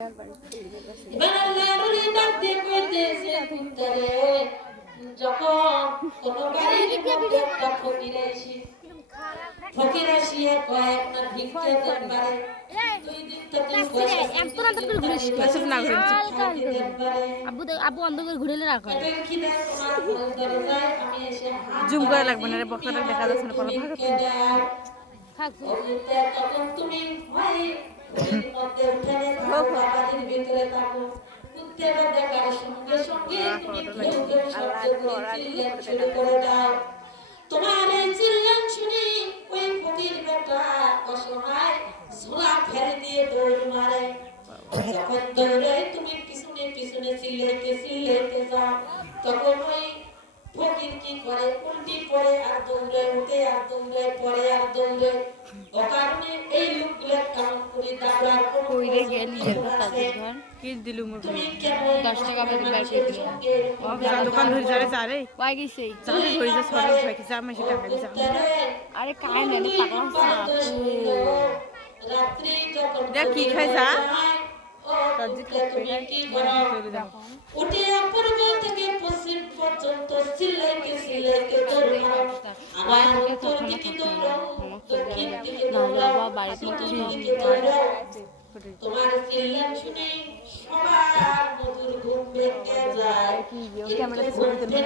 এবার আল্লাহ নবী ডাক দিয়ে কইতেছে কুত্তারে যখন কোন বাড়ির মধ্যে একটা ফকির আসিয়া কয় আপনার ভিক্ষা দেন পারে 2 দিন তো তুমি পয়সা এত না করে ঘুরে এসব না ঘুরে আব্বু আব্বু অন্ধ করে ঘুরে রাখো এটা কি দেন তোমার দরজায় আমি এসে জুম করা লাগবে না রে বক্সটা দেখা যাচ্ছে না কোনো ভাগ থাক তখন তুমি ভাই এর মধ্যে উঠে থাকো বাড়ির ভিতরে থাকো কুত্তাটা দেখার সঙ্গে সঙ্গে তুমি কেউ কেউ শব্দ করে চিল্লান শুরু করে দাও তোমার এই চিল্লান শুনি ওই ফকির বেটা অসহায় ঝোলা ফেলে দিয়ে দৌড় মারে যখন দৌড়ে তুমি পিছনে পিছনে চিল্লাইতে যাও তখন ওই ফকির কি করে উল্টি পড়ে আর দৌড়ে উঠে আর দৌড়ে পড়ে আর দৌড়ে অকারণে এই লোকগুলো কাউন্ট করে দাঁড়ার কোনো কইরে গেলি ঘর কি দিলু মুর তুমি কেন 10 টাকা বের করে দিলাম দোকান ধরে যারে যারে পাই গেছে যারে ধরে যা সরে ভাই কি জামে সেটা খাই যা আরে কাই না রে পাগলা রাত্রি যখন দেখ কি খাই যা উঠে পূর্ব থেকে পশ্চিম পর্যন্ত চিল্লাইতে দৌড় মারো আমার উত্তর দিকে দৌড়াও দক্ষিণ দিকে দৌড়াও পশ্চিম দিকে দৌড়াও তোমার চিল্লান শুনে সবার মধুর ঘুম ভেঙে যায় ক্যামেরাতে ছবি তুলবে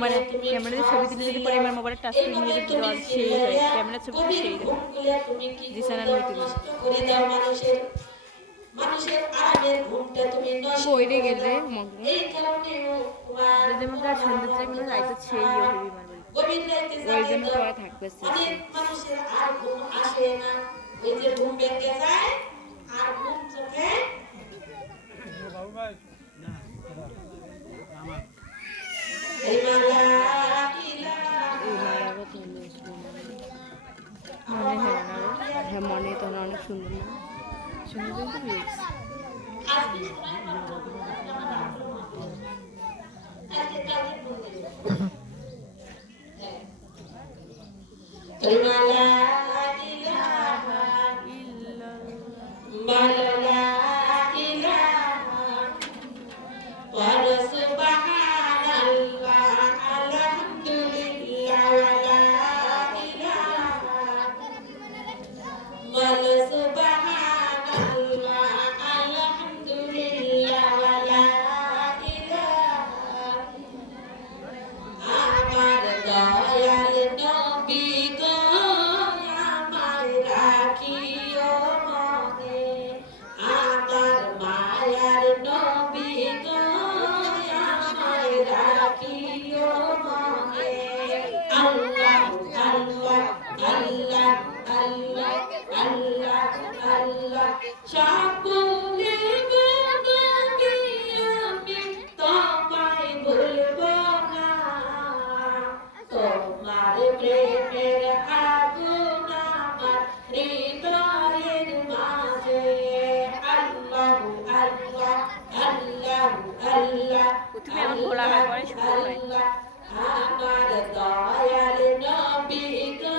মানে ক্যামেরাতে ছবি তুলে যদি পরে আমার মোবাইলে টাচ করে নিয়ে যদি জল সেই হয় ক্যামেরা ছবি সেই দিশানার মতো করে দাও মানুষের আরামের ঘুমটা তুমি নষ্ট কইরে গেলে এই কারণে যদি আমাকে সন্ধ্যা থেকে মনে হয় তো সেই হবি মার গভীর রাতে ওই জন্য তোরা থাকবে অনেক মানুষের আর ঘুম আসে না এই যে ঘুম ভেঙে যায় আর ঘুম চোখে এই মালা মনে হয় না হ্যাঁ মনে তো অনেক সুন্দর না সুন্দর কিন্তু হয়েছে তুমি এখন খোলা হয় পরে সুন্দর হয় আমার দয়াল নবী গো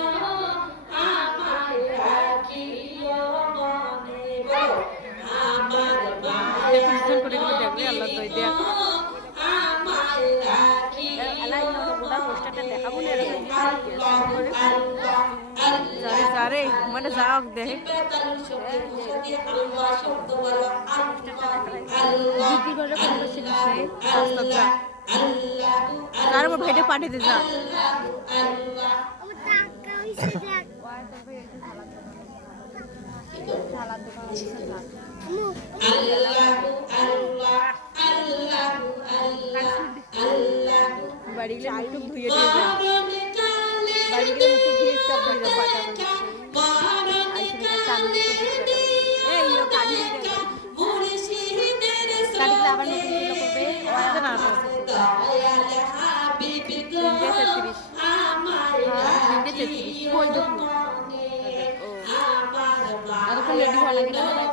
আমায় রাখিও মনে বলো আমার পিছন করে করে দেখবে আল্লাহ দই দেয়া আমায় রাখিও আল্লাহ ওটা পোস্টারটা দেখাবো না এরকম যারে যারে মানে যাও দেখে জিজ্ঞি করে ফোন করছে রাস্তা যা তার উপর ভাইটা পাঠিয়ে দে যা বাড়ি গেলে মুখ ধুয়ে দিয়ে যা বাড়ি গেলে মুখ ধুয়ে সব ধুয়ে যা পাটা আইসিনে টান এই ইও কাটি দিলে আবার নতুন গুলো করবে আসবে না এতক্ষণ রেডি হওয়া লাগে না আল্লাহ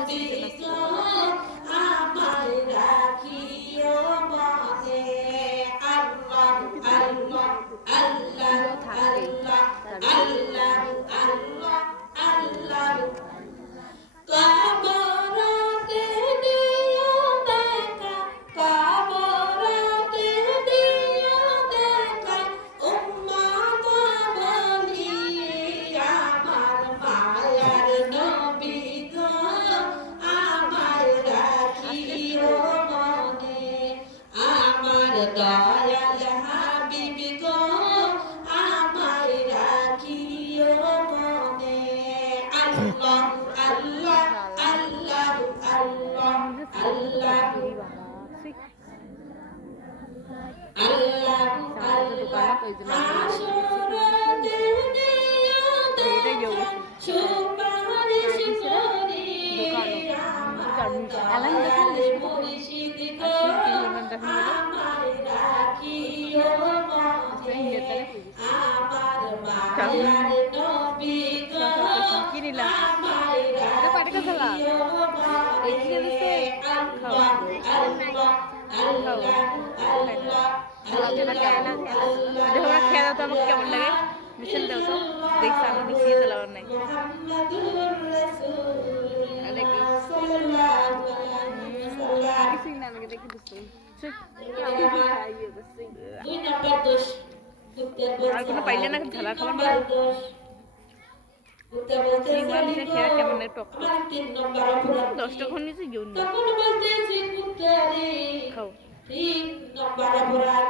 আল্লাহ আল্লাহ এই বাবা সি আল্লাহ আমাদের দোকানত ওই জন্য আসরাতের এটা কেউ গেছে সুপারিশ করে অ্যালার্ম দেখুন মুর্শিদ আর গো সে 3 ঘন্টা দেখুন বলে আমায় রাখিও মনে আমার মায়ার নবী গো কি নিলাম আমায় এটা পাটে কথা না রাখিও এই কি দিছে খাও আল্লাহ আল্লাহ আল্লাহ দেখো না খেয়ে দাও তো আমাকে কেমন লাগে মিশন দাও তো দেখছি আমি মিশিয়ে চালাবার নাই মুহাম্মাদুর রাসূলুল্লাহ সাল্লাল্লাহু আলাইহি ওয়াসাল্লাম কিছুই না আমাকে দেখে দিচ্ছি দুই নাম্বার দোষ কুত্তার বলছে আর কোনো পাইলে না ঝালা খাবার নাম্বার দোষ কুত্তা বলছে চিংড়া মিশে খেয়ে কেমন লাগে টক টক আমার 3 নম্বর অপরাধ 10 টাকা নিচে গেও না তখন বলতেছি কুত্তা রে খাও 3 নম্বর অপরাধ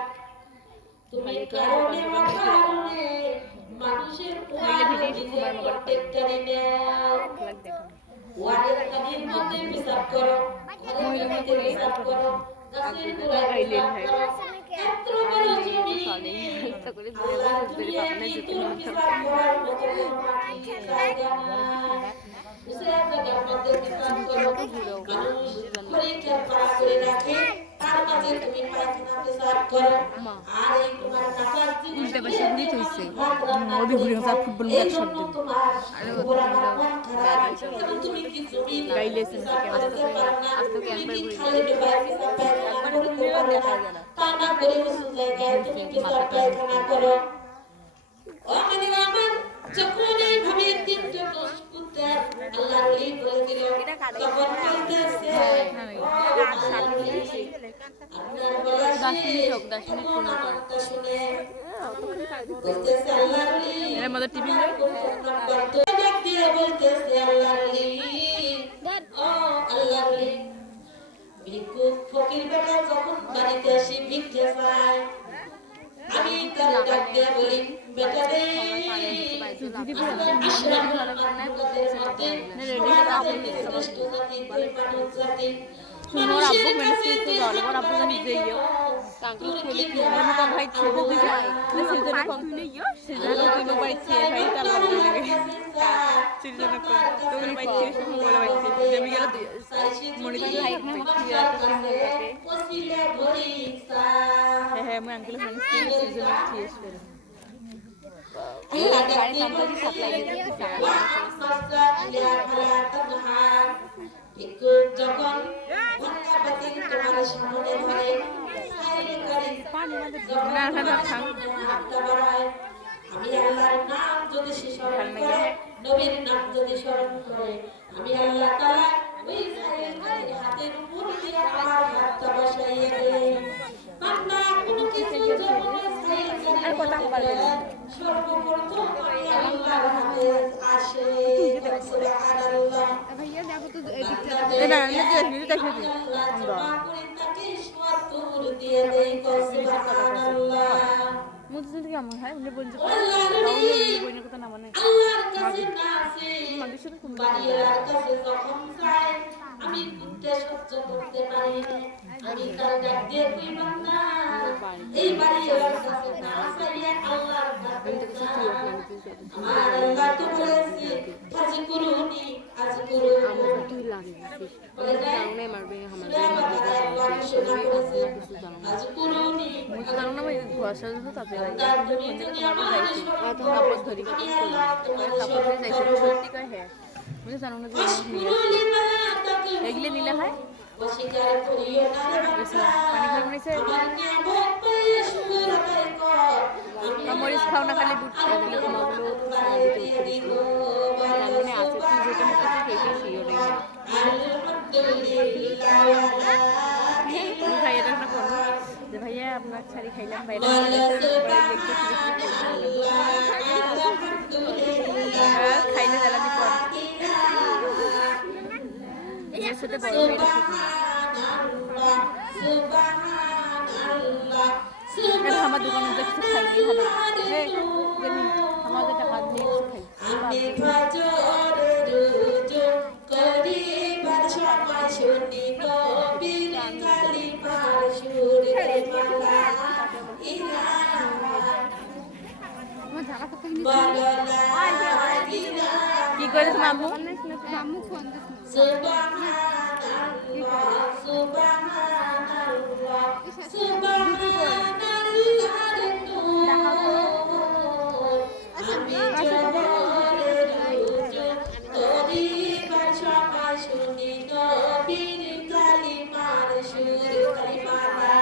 তুমি কারণে কারণে মানুষের প্রত্যেকটারে নেও লাগ দেখো ওয়াদের কাদির মধ্যে পিসাব করো ওয়াদের কাদিতে পিসাব করো গাছের গোড়ায় পিসাব করো এত বড় জমি ইচ্ছা করে আল্লাহ দুনিয়া কি তুমি পিসাব করার মতো কোনো মাটি জায়গা না উসরা জায়গার মধ্যে পিসাব করো মানুষ পরীক্ষার পাড়া করে রাখে তার মাঝে তুমি পায়খানা পিসাব করো আর এই তোমার নাকার উল্টে পাশে ঘুরি থইছে ওদি ঘুরি হচ্ছে ফুটবল ম্যাচ শট দিন আরে ওরা মন খারাপ তুমি কি জমি গাইলেছে আস্তে একবার ঘুরি খালি ডুবাই পিসাব পায়খানা করতে পারো না তা না করে উসু জায়গায় তুমি পিসাব পায়খানা করো ও মানে আমার যখন এইভাবে তিনটা দোষ করতে আল্লাহ ওলি বলে দিল তখন বলতেছে আপনার বলা শুনে বলতেছে আল্লাহ ওলি এর মধ্যে টিভি নেই নম্বর তো ডাক দিয়ে বলতেছে আল্লাহ ওলি ও আল্লাহ ওলি ভিক্ষুক ফকির বেটা যখন বাড়িতে আসি ভিক্ষা চায় আমি তার ডাক দিয়ে বলি বেটা রে তোমার আব্বু মেনে তো জলে পর আব্বু জানি যে ইয়ো কাঙ্কুল খেলে কি হয় না ভাই ছোট দিছে সেজন্য কম সেজন্য তুমি বাইছে ভাই তার লাগবে সেজন্য কম তুমি বাইছে শুনে বলে বাইছে জমি গেল মনে কি ভাই ভাই হ্যাঁ হ্যাঁ আমি আঙ্কেল ফ্রেন্ডস সেজন্য ঠিক করে গাড়ি সামনে সাপ্লাই দিতে যখন তোমার সামনে ধরে না না না থাম আমি আল্লাহর নাম যদি সে স্মরণ করে নবীর নাম যদি স্মরণ করে আমি আল্লাহ তাআলা ওই সাইয়ের হাতের উপর দিয়ে আমার হাতটা বসাইয়ে দেই বান্দা কোনো কিছু যখন সাইয়ের কথা বলে সর্বপ্রথম আমি আল্লাহর হাতে আসে সুবহানাল্লাহ ভাইয়া দেখো তো না না আমি দেখি দিয়ে দেই সুবহানাল্লাহ মুদ্রা থেকে আমার হয় উনি বলছে বইনের কথা না মানে আল্লাহর কাছে নাচে মাদের সাথে কোনো বাড়িওয়ালার কাছে যখন যায় আমি কুত্তে সহ্য করতে পারি না আমি তার ডাক দিয়ে কই বান্দা এই বাড়িওয়ালার কাছে না চাইয়া আল্লাহর কাছে আমার আল্লাহ তো বলেছে ফাজি করুনি আজি করু তুই লাগে বলে যায় জানো না মারবে আমার আজি করুনি মুদ্রা জানো না ভাই ঘোষা তো তাতে তার তুমি যদি আমার এত কাপড় ধরি কাপড় ধরে যাইছে সত্যি কয় হ্যাঁ মুঝে জানো না যে এগুলো নিলে হয় অস্বীকার করিও না পানি খাওয়া নিছে আমার নিয়ামত পেয়ে শুকর আদায় কর মরিচ খাও না খালি দুধ খাও এগুলো তোমাগুলো দিয়ে দিব মনে আছে তুই যেটা মুখে খেয়ে শিও রে আলহামদুলিল্লাহ তুমি খাইয়ে দেখ না করো যে ভাইয়া আপনার শাড়ি খাইলাম বাইরে খাইলে জ্বালাবি কর এর সাথে বড় মেয়েটা আমার দোকানে তো কিছু খাইনি হবে আমাদের টাকা দিয়ে কিছু খাই আমি ভজর রুজু করি বাদশা শুনি নবীর কালিমার সুর কালিমালা ইলাহা বলো লা ইলাহা কি করেছ মামু সুবহানাল্লাহ সুবহানাল্লাহ সুবহানাল্লাহর নূর আমি জগতের হুজুর তোরি বাদশা শুনি নবীর কালিমার সুর কালিমা লা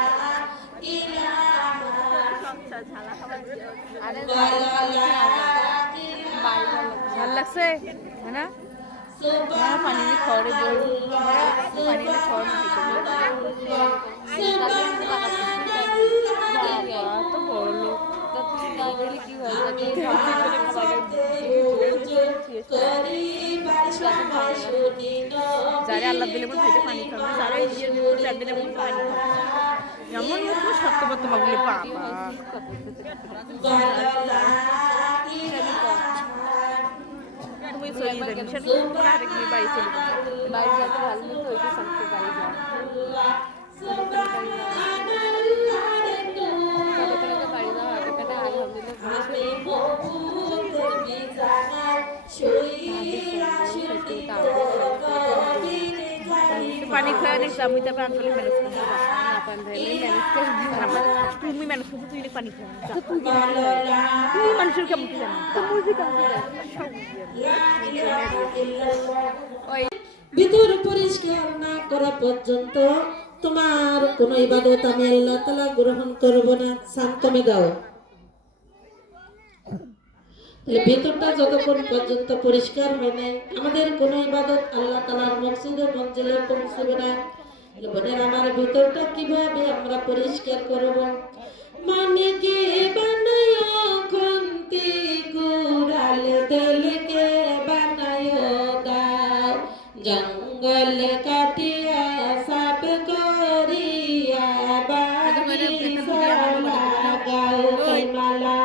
ইলাহা আরে বলো লা ভাল লাগছে হ্যাঁ না পানি দিয়ে খড়ে বই পানি দিয়ে খড় তো বড় লোক কি হয় যারা আল্লাহ দিলে মন ভাইতে পানি খাবে যারা ইয়ের মধ্যে একদিন এমন পানি এমন মতো সত্যবত মাগলে বাবা তুমি চলে যাবে সেটা তোমার আরেক মেয়ে বাড়ি চলে যাবে বাড়ি যাতে ভালো মতো ওইটা সবকে বাড়ি যাবে বাড়ি যাওয়া আগে পেটে পানি খাওয়া নেই আমি তারপর আনলে ম্যানেজ করতে তুমি ম্যানেজ করছো তুই পানি খাওয়া তুই মানুষের কেমন কি জানো ভিতর পরিষ্কার না করা পর্যন্ত তোমার কোন ইবাদত আমি আল্লাহ তাআলা গ্রহণ করব না। শান্তমে দাও। তাহলে ভিতরটা যতক্ষণ পর্যন্ত পরিষ্কার হয় নাই আমাদের কোন ইবাদত আল্লাহ তাআলার মকসুদে মঞ্জিলে পৌঁছবে না। বোনের আমার ভিতরটা কিভাবে আমরা পরিষ্কার করব? মানে কে বানায়ো খন্তি কুড়াল তেলকে বানায়ো দাও জঙ্গল কাটিয়া সাপ করিয়া বাগিচা লাগাও কালিমালা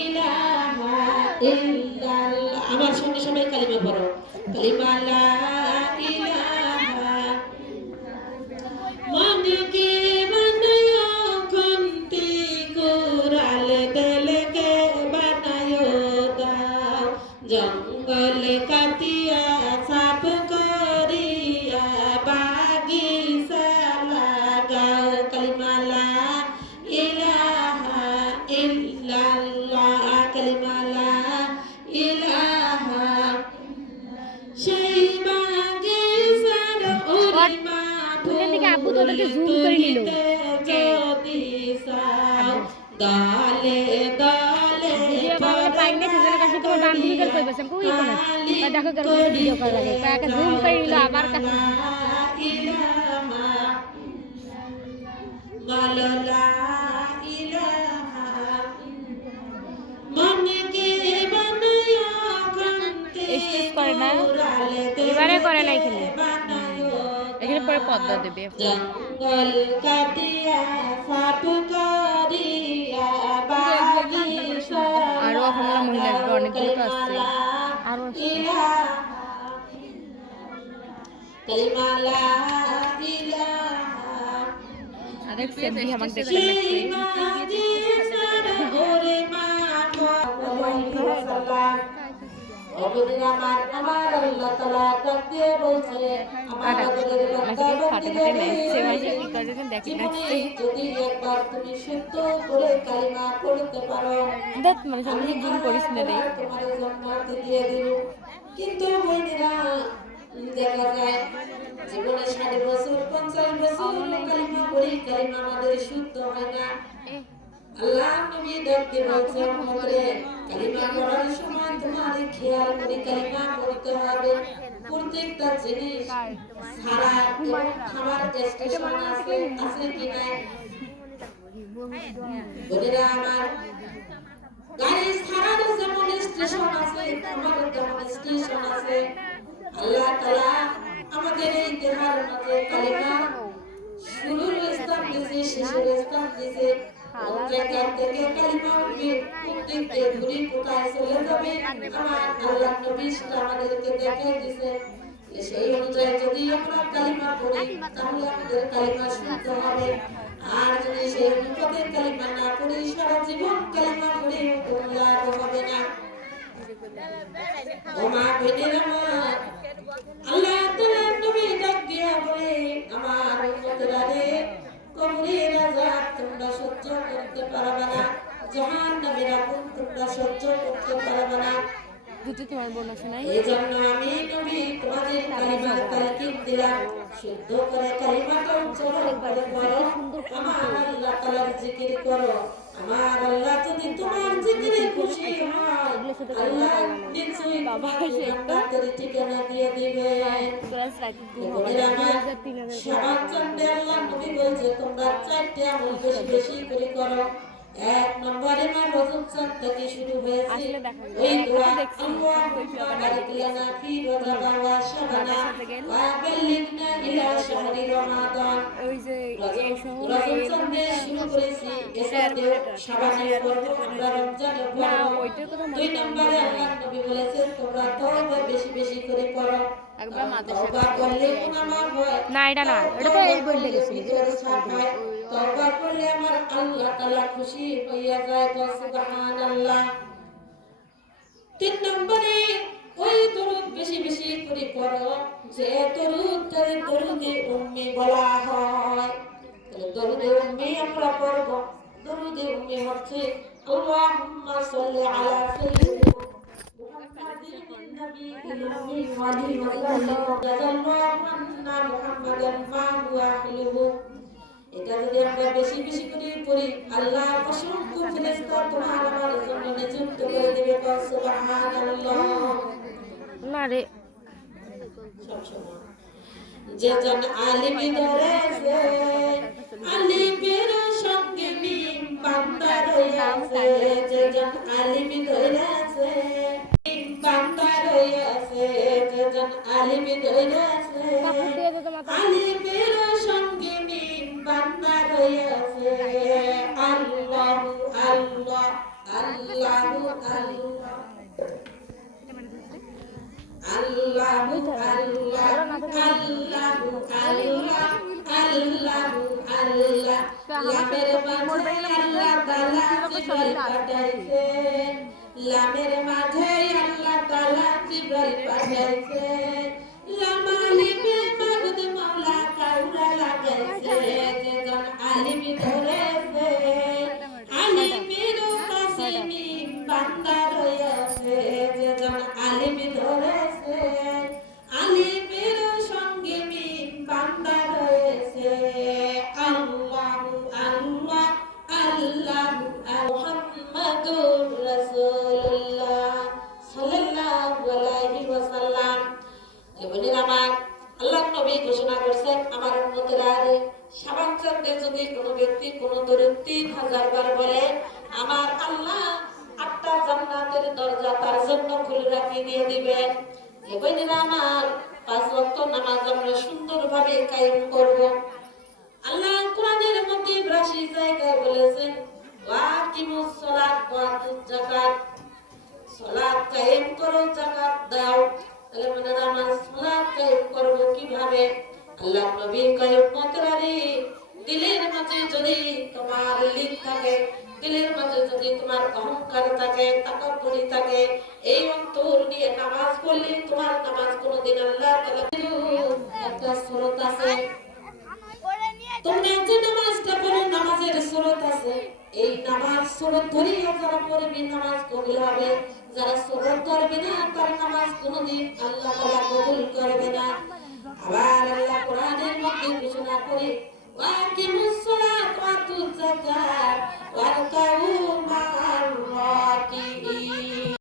ইলাহা ইল্লাল্লাহ। আমার সঙ্গে সবাই কালিমা পড়ো। কালিমালা ইলাহা মনে কে বানায়ো খন্তি কুড়াল তেলকে বানায়ো দাও জঙ্গল কাটিয়া সাপ করিয়া বাগিচা লাগাও কালিমালা ইলাহা ইল্লাল্লাহ কালিমালা ইলাহা সেই বাগিচার ওরে মা আব্বু তোদেরকে জুম করে নিল দলে দলে পাইনে সেজনের কাছে তোমার বান্ধবী কল কইবেছে কই কোন দেখো কেন ভিডিও করা লাগে কাকা জুম করে নিল আমার কাছে মালালা ইলাহা মনে কে বানায়া কান্তে এক্সেস করে না এবারে করে না এখানে এখানে পরে পদ্মা দেবে জঙ্গল কাটিয়া সাপ করিয়া বাগিচা আরো ওখানে মহিলা আসবে অনেকগুলো তো আসছে আরো কালিমালা ইলাহা আরেক সেমনি আমাকে দেখতে ওরে মা আমার আল্লাহ তাআলা ডাকতে বলছে যদি একবার তুমি শুদ্ধ করে কালিমা পড়তে পারো করিস না রে তোমার জান্নাত দিয়ে দিব। কিন্তু বইনেরা দেখা যায় জীবনে 60 বছর 50 বছর কালিমা পড়ি কালিমা আমাদের শুদ্ধ হয় না। আল্লাহ নবী ডাকতে বলছেন মনে কালিমা পড়ার সময় তোমার খেয়াল করে কালিমা পড়তে হবে। প্রত্যেকটা জিনিস সারা খাবার স্টেশন আছে আছে কি নাই বলেরা আমার গাড়ি সারার যেমন স্টেশন আছে আমাদের যেমন স্টেশন আছে। আল্লাহ তাআলা আমাদের এই দেহার মধ্যে কালিমা শুরুর স্থান দিয়েছে শেষের স্থান দিয়েছে। জায়গা থেকে কালিমা উঠবে প্রত্যেকটা ঘুরি কোথায় চলে যাবে আমার আল্লাহ নবী আমাদেরকে দেখাই দিয়েছে। সেই অনুযায়ী যদি আমরা কালিমা পড়ি তাহলে আমাদের কালিমা শুনতে হবে। আর যদি সেই অনুপাতে কালিমা না পড়ি সারা জীবন কালিমা পড়ে কোনো লাভ হবে না। ও মা বেটিরা আমার, আল্লাহ তাআলা নবী ডাক দিয়া বলে, আমার উম্মতেরা রে, কবরের আযাব তোমরা সহ্য করতে পারবে না, জাহান্নামের আগুন তোমরা সহ্য করতে পারবে না। দুটো তোমার বোন আছে নাই? এই জন্য আমি নবী তোমাদের কালিমা তালকিন দিলাম, শুদ্ধ করে কালিমাটা উচ্চারণ করে পড়ো, আমার আল্লাহ তাআলার জিকির করো। আমার আল্লাহ যদি তোমার জিকিরে খুশি হয়, আল্লাহ নিশ্চয়ই তোমাকে জান্নাতের ঠিকানা দিয়ে দিবে। সবার জন্য আল্লাহ নবী বলছে তোমরা 4টি আমল বেশি বেশি করে করো। 1 নম্বরে মা রজব চাঁদ থেকে শুরু হয়েছে ওই দোয়া, আল্লাহুম্মা বারিক লানা ফি রজব ওয়া শাবানা ওয়া বাল্লিগনা ইলা শাহরি রমাদান। ওই যে রজব চাঁদে শুরু করেছি, এসাতে শাবানে পড়ব, আমরা রমজানে পড়ব। 2 নম্বরে আল্লাহ নবী বলেছেন তোমরা তওবা বেশি বেশি করে পড়ো। একবার মাদ্রাসা তওবা করলে গুনাহ মাফ হয়। না এটা না, এটা তো এই বই লেগেছিল। তওবা করলে আমার আল্লাহ তাআলা খুশি হইয়া যায়। সুবহানাল্লাহ। 3 নম্বরে ওই দরুদ বেশি বেশি করে পড়ো, যে দরুদটারে দরুদে উম্মি বলা হয়। তাহলে দরুদে উম্মি আমরা পড়ব। দরুদে উম্মি হচ্ছে আল্লাহুম্মা সাল্লি আলা সাইয়্যিদিনা মুহাম্মাদিন নাবিয়্যিল উম্মি ওয়া আলিহি ওয়া সাল্লাম জাযাল্লাহু আন্না মুহাম্মাদান মা হুয়া আহলুহু। এটা যদি আমরা বেশি বেশি করে পড়ি, আল্লাহ অসংখ্য ফেরেশতা তোমার আমার জন্য নিযুক্ত করে দেবে। সুবহানাল্লাহ। না রে, যে জন আলিমি ধরেছে, আলিমের সঙ্গে মিম বান্দা রয়েছে। যে জন আলিমি ধরেছে, মিম বান্দা রয়েছে। যে জন আলিমি ধরেছে, আলিমের সঙ্গে মিম বান্দা রয়েছে। আল্লাহু আল্লাহ, আল্লাহু আল্লাহ, আল্লাহু আল্লাহ, আল্লাহু আল্লাহ, আল্লাহু আল্লাহ। লামের মাঝে আল্লাহ তাআলা জিবরাইল পাঠাইছে, লামের মাঝে আল্লাহ তাআলা জিবরাইল পাঠাইছে। লামালিমে মাবুদ মাওলা কাউরা লাগাইছে। যে জন আলিমি ধরেছে, আলিমের কাছে মিম বান্দা রয়েছে। যে জন আলিমি ধরেছে, আলিমের সঙ্গে মিম বান্দা রয়েছে। আল্লাহু আল্লাহ, আল্লাহু মুহাম্মাদুর রাসূলুল্লাহ সাল্লাল্লাহু আলাইহি ওয়াসাল্লাম। জীবনের আমার আল্লাহ নবী ঘোষণা করেছেন, আমার উম্মতেরা রে, শাবান চাঁদে যদি কোনো ব্যক্তি কোনো দরুদ 3000 বার বলে, আমার আল্লাহ 8টা জান্নাতের দরজা তার জন্য খুলে রাখিয়ে দিয়ে দিবেন। জীবনের আমার 5 ওয়াক্ত নামাজ আমরা সুন্দরভাবে কায়েম করব। আল্লাহ কোরআনের মধ্যে 82 জায়গায় বলেছেন ওয়াকিমুস সালাত ওয়া আতুজ যাকাত, সালাত কায়েম করো, যাকাত দাও। তাহলে মনে আমার সালাত কায়েম করব কিভাবে? আল্লাহ নবী কয় উম্মতেরা রে, দিলের মাঝে যদি তোমার লিক থাকে, দিলের মাঝে যদি তোমার অহংকার থাকে, তাকাব্বুরি থাকে, এই অন্তর নিয়ে নামাজ পড়লে তোমার নামাজ কোনোদিন আল্লাহ তাআলা একটা সুরত আছে। তোমরা যে নামাজটা পড়ো নামাজের সুরত আছে, এই নামাজ সুরত ধরিয়া যারা পড়বে নামাজ কবুল হবে। যারা সুরত ধরবে না তার নামাজ কোনোদিন আল্লাহ তাআলা কবুল করবে না। আবার আল্লাহ কোরআনের মধ্যে ঘোষণা করে ওয়াকিমুস সালাত ওয়া আতুজ যাকাত ওয়ারকা